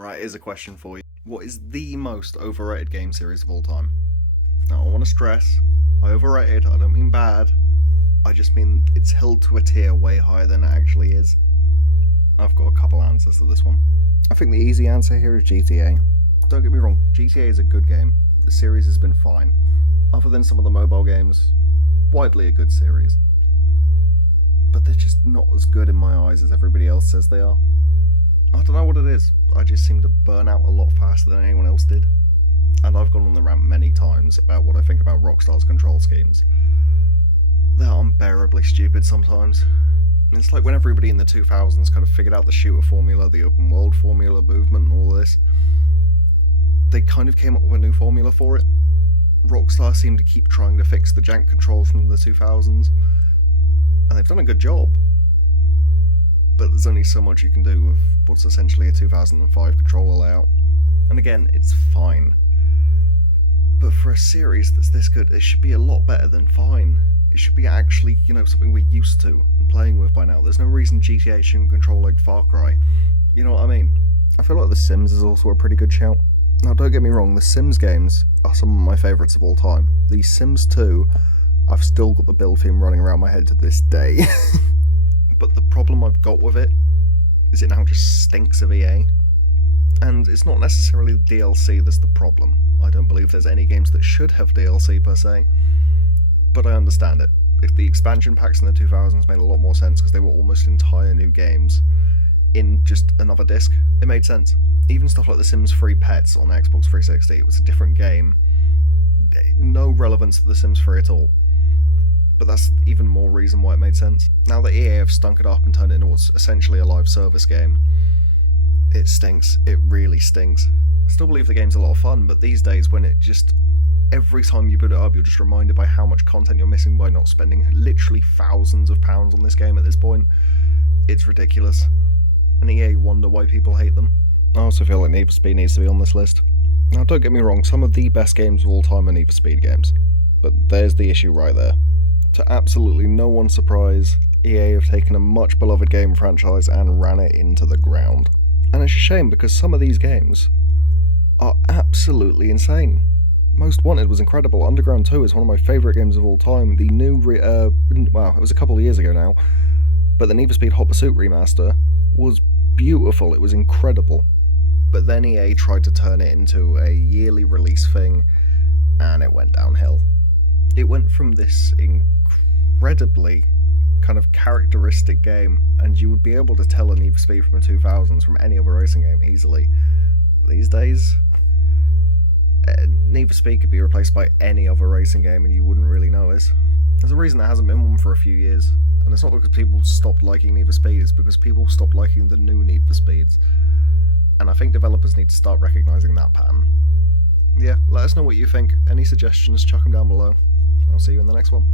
Right, here's a question for you. What is the most overrated game series of all time? Now, I want to stress, by overrated, I don't mean bad. I just mean it's held to a tier way higher than it actually is. I've got a couple answers to this one. I think the easy answer here is GTA. Don't get me wrong, GTA is a good game. The series has been fine. Other than some of the mobile games, widely a good series. But they're just not as good in my eyes as everybody else says they are. I don't know what it is. I just seem to burn out a lot faster than anyone else did. And I've gone on the rant many times about what I think about Rockstar's control schemes. They're unbearably stupid sometimes. It's like when everybody in the 2000s kind of figured out the shooter formula, the open world formula, movement and all this. They kind of came up with a new formula for it. Rockstar seemed to keep trying to fix the jank controls from the 2000s. And they've done a good job. But there's only so much you can do with what's essentially a 2005 controller layout. And again, it's fine. But for a series that's this good, it should be a lot better than fine. It should be actually, something we're used to and playing with by now. There's no reason GTA shouldn't control like Far Cry. You know what I mean? I feel like The Sims is also a pretty good shout. Now, don't get me wrong, the Sims games are some of my favourites of all time. The Sims 2, I've still got the build theme running around my head to this day. But the problem I've got with it is it now just stinks of EA. And it's not necessarily the DLC that's the problem. I don't believe there's any games that should have DLC per se. But I understand it. If the expansion packs in the 2000s made a lot more sense because they were almost entire new games in just another disc, it made sense. Even stuff like The Sims 3 Pets on Xbox 360, it was a different game. No relevance to The Sims 3 at all. But that's even more reason why it made sense. Now that EA have stunk it up and turned it into what's essentially a live service game, it stinks. It really stinks. I still believe the game's a lot of fun, but these days when it just... every time you boot it up, you're just reminded by how much content you're missing by not spending literally thousands of pounds on this game at this point. It's ridiculous. And EA wonder why people hate them. I also feel like Need for Speed needs to be on this list. Now don't get me wrong, some of the best games of all time are Need for Speed games. But there's the issue right there. To absolutely no one's surprise, EA have taken a much beloved game franchise and ran it into the ground. And it's a shame because some of these games are absolutely insane. Most Wanted was incredible. Underground 2 is one of my favourite games of all time. The new, it was a couple of years ago now, but the Need for Speed Hot Pursuit remaster was beautiful. It was incredible. But then EA tried to turn it into a yearly release thing, and it went downhill. It went from this incredibly kind of characteristic game, and you would be able to tell a Need for Speed from the 2000s from any other racing game easily. These days, Need for Speed could be replaced by any other racing game and you wouldn't really notice. There's a reason there hasn't been one for a few years, and it's not because people stopped liking Need for Speed, it's because people stopped liking the new Need for Speeds. And I think developers need to start recognising that pattern. Yeah, let us know what you think. Any suggestions, chuck them down below. I'll see you in the next one.